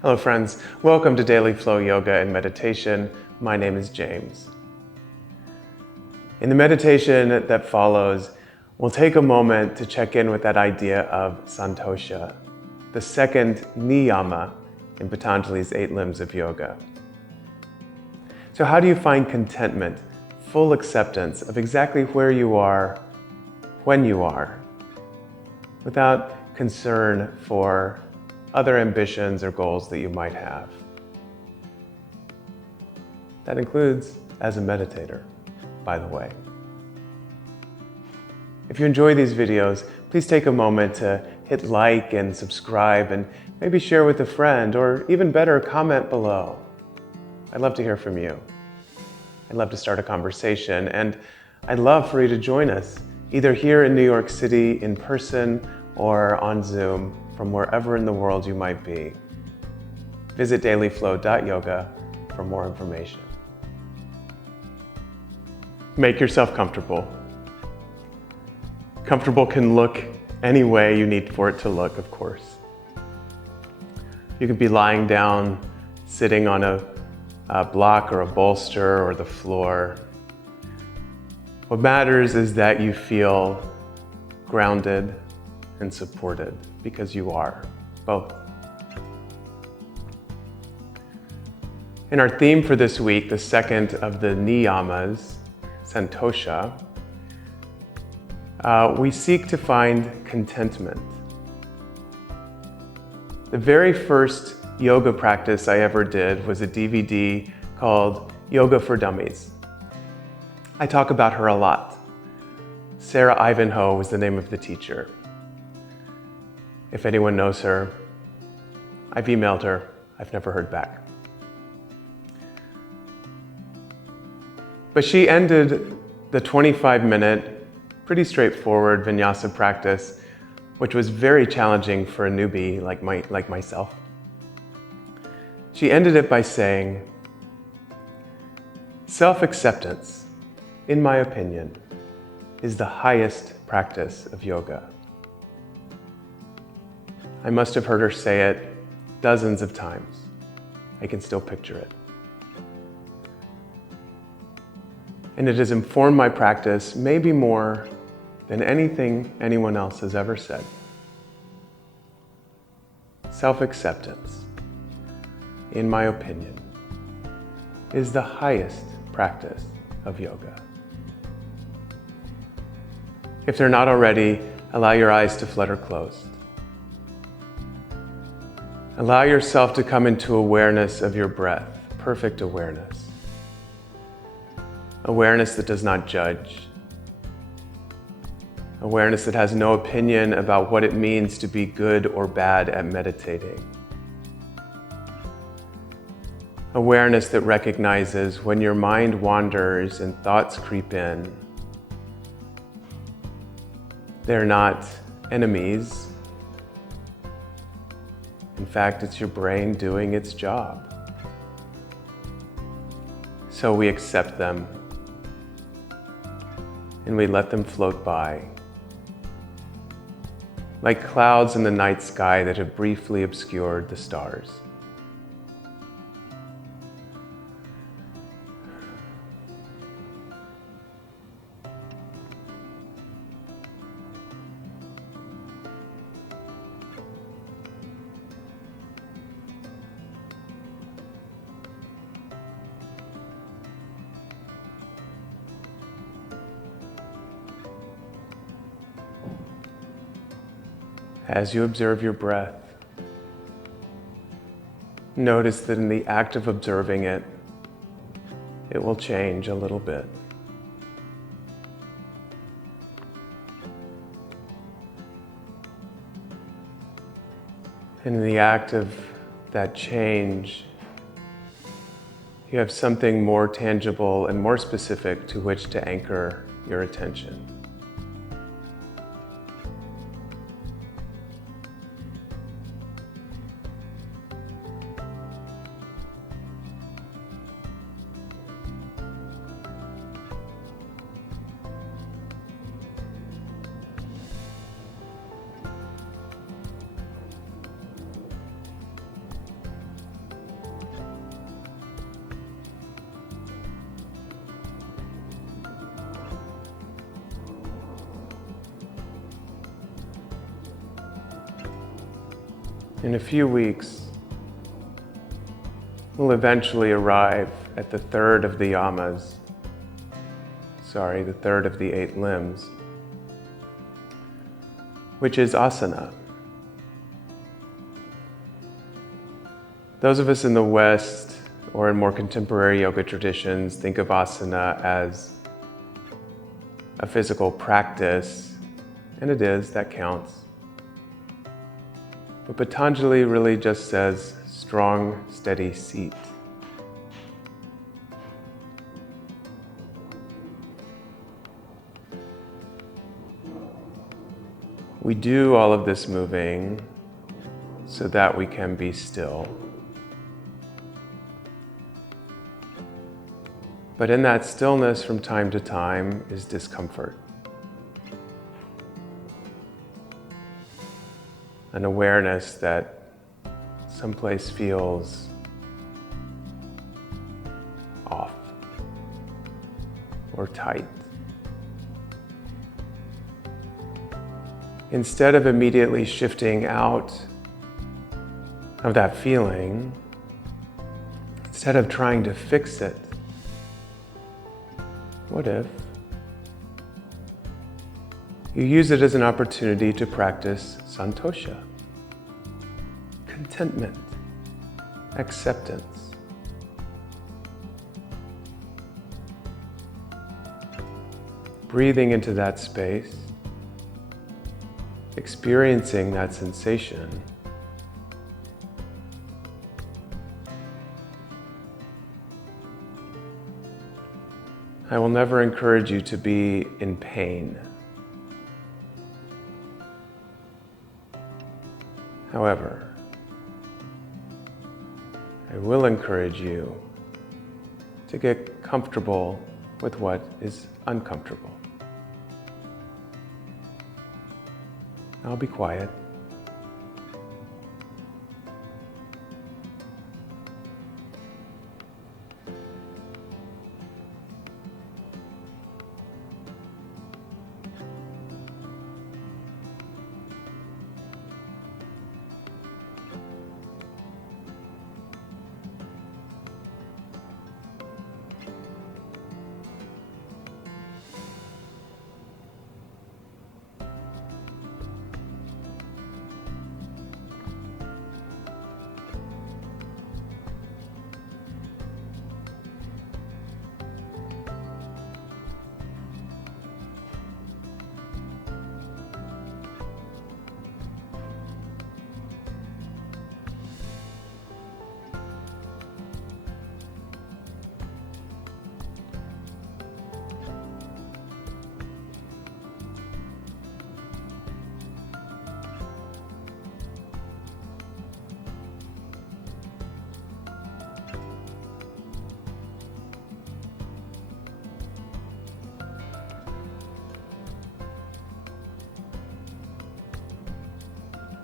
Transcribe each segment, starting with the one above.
Hello friends, welcome to Daily Flow Yoga and Meditation. My name is James. In the meditation that follows, we'll take a moment to check in with that idea of santosha, the second niyama in Patanjali's 8 limbs of yoga. So how do you find contentment, full acceptance of exactly where you are, when you are, without concern for other ambitions or goals that you might have? That includes as a meditator, by the way. If you enjoy these videos, please take a moment to hit like and subscribe and maybe share with a friend, or even better, comment below. I'd love to hear from you. I'd love to start a conversation, and I'd love for you to join us, either here in New York City in person or on Zoom from wherever in the world you might be. Visit dailyflow.yoga for more information. Make yourself comfortable. Comfortable can look any way you need for it to look, of course. You could be lying down, sitting on a block or a bolster or the floor. What matters is that you feel grounded and supported, because you are both. In our theme for this week, the second of the niyamas, santosha, we seek to find contentment. The very first yoga practice I ever did was a DVD called Yoga for Dummies. I talk about her a lot. Sarah Ivanhoe was the name of the teacher. If anyone knows her, I've emailed her. I've never heard back. But she ended the 25-minute, pretty straightforward vinyasa practice, which was very challenging for a newbie like myself. She ended it by saying, "Self-acceptance, in my opinion, is the highest practice of yoga." I must have heard her say it dozens of times. I can still picture it. And it has informed my practice maybe more than anything anyone else has ever said. Self-acceptance, in my opinion, is the highest practice of yoga. If they're not already, allow your eyes to flutter closed. Allow yourself to come into awareness of your breath, perfect awareness. Awareness that does not judge. Awareness that has no opinion about what it means to be good or bad at meditating. Awareness that recognizes when your mind wanders and thoughts creep in. They're not enemies. In fact, it's your brain doing its job. So we accept them and we let them float by, like clouds in the night sky that have briefly obscured the stars. As you observe your breath, notice that in the act of observing it, it will change a little bit. And in the act of that change, you have something more tangible and more specific to which to anchor your attention. In a few weeks, we'll eventually arrive at the third of the yamas, the third of the 8 limbs, which is asana. Those of us in the West or in more contemporary yoga traditions think of asana as a physical practice, and it is, that counts. But Patanjali really just says strong, steady seat. We do all of this moving so that we can be still. But in that stillness from time to time is discomfort. An awareness that someplace feels off or tight. Instead of immediately shifting out of that feeling, instead of trying to fix it, what if you use it as an opportunity to practice santosha, contentment, acceptance. Breathing into that space, experiencing that sensation, I will never encourage you to be in pain. However, I will encourage you to get comfortable with what is uncomfortable. I'll be quiet.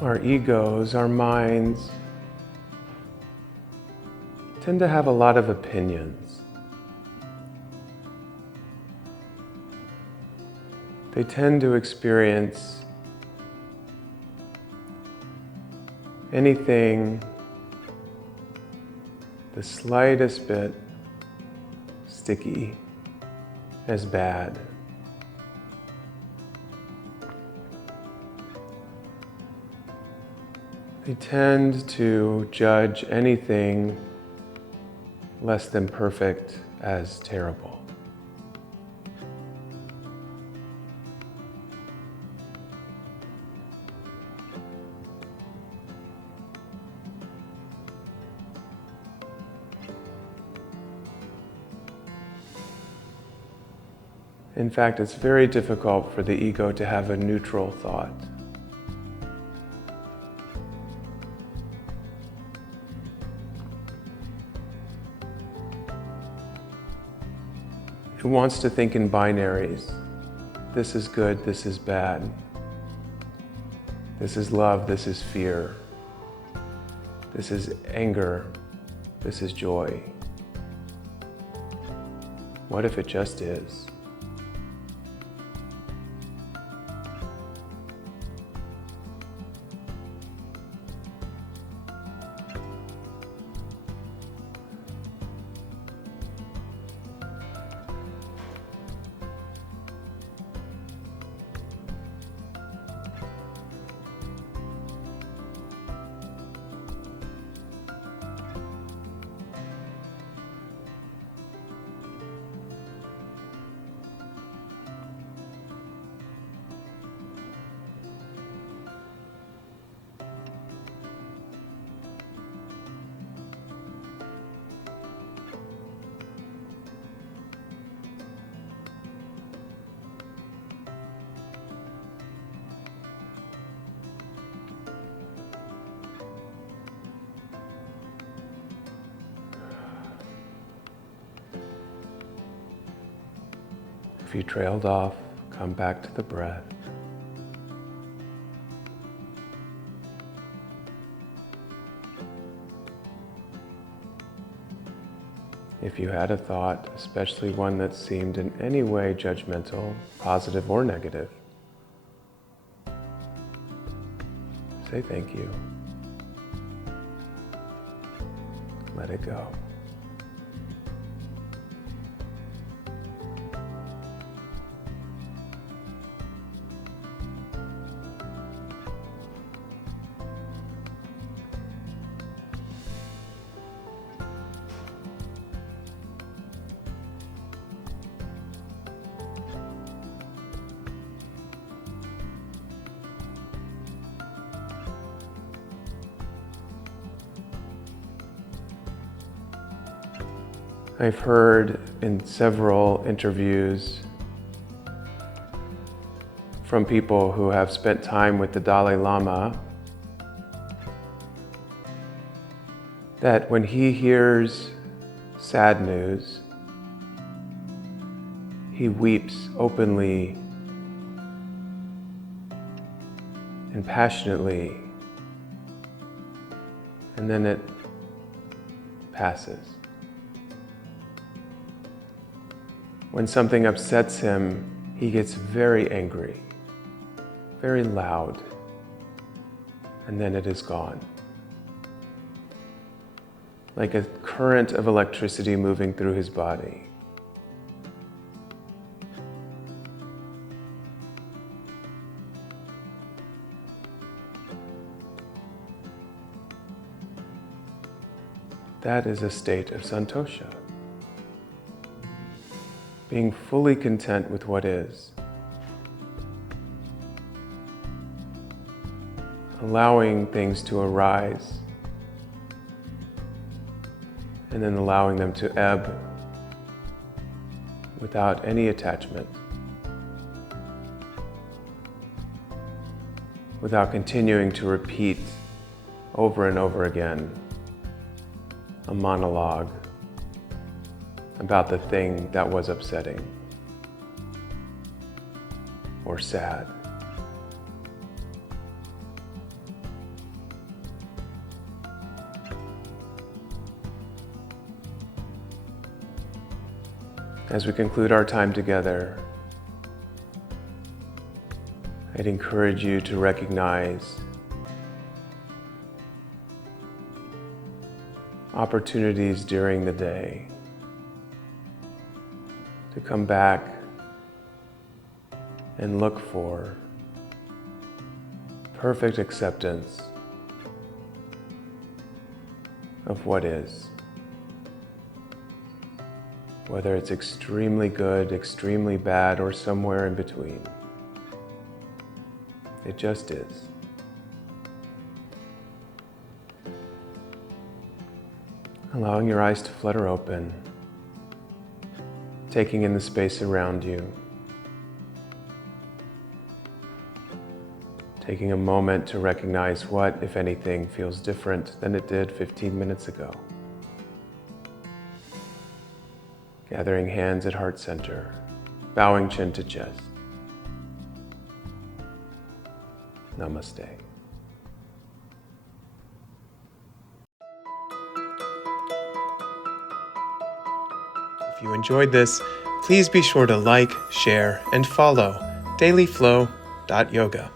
Our egos, our minds, tend to have a lot of opinions. They tend to experience anything the slightest bit sticky as bad. They tend to judge anything less than perfect as terrible. In fact, it's very difficult for the ego to have a neutral thought. It wants to think in binaries. This is good, this is bad. This is love, this is fear. This is anger, this is joy. What if it just is? If you trailed off, come back to the breath. If you had a thought, especially one that seemed in any way judgmental, positive or negative, say thank you. Let it go. I've heard in several interviews from people who have spent time with the Dalai Lama that when he hears sad news, he weeps openly and passionately, and then it passes. When something upsets him, he gets very angry, very loud, and then it is gone. Like a current of electricity moving through his body. That is a state of santosha. Being fully content with what is. Allowing things to arise and then allowing them to ebb without any attachment, without continuing to repeat over and over again a monologue about the thing that was upsetting or sad. As we conclude our time together, I'd encourage you to recognize opportunities during the day to come back and look for perfect acceptance of what is. Whether it's extremely good, extremely bad, or somewhere in between. It just is. Allowing your eyes to flutter open, taking in the space around you, taking a moment to recognize what, if anything, feels different than it did 15 minutes ago. Gathering hands at heart center, bowing chin to chest. Namaste. If you enjoyed this, please be sure to like, share, and follow dailyflow.yoga.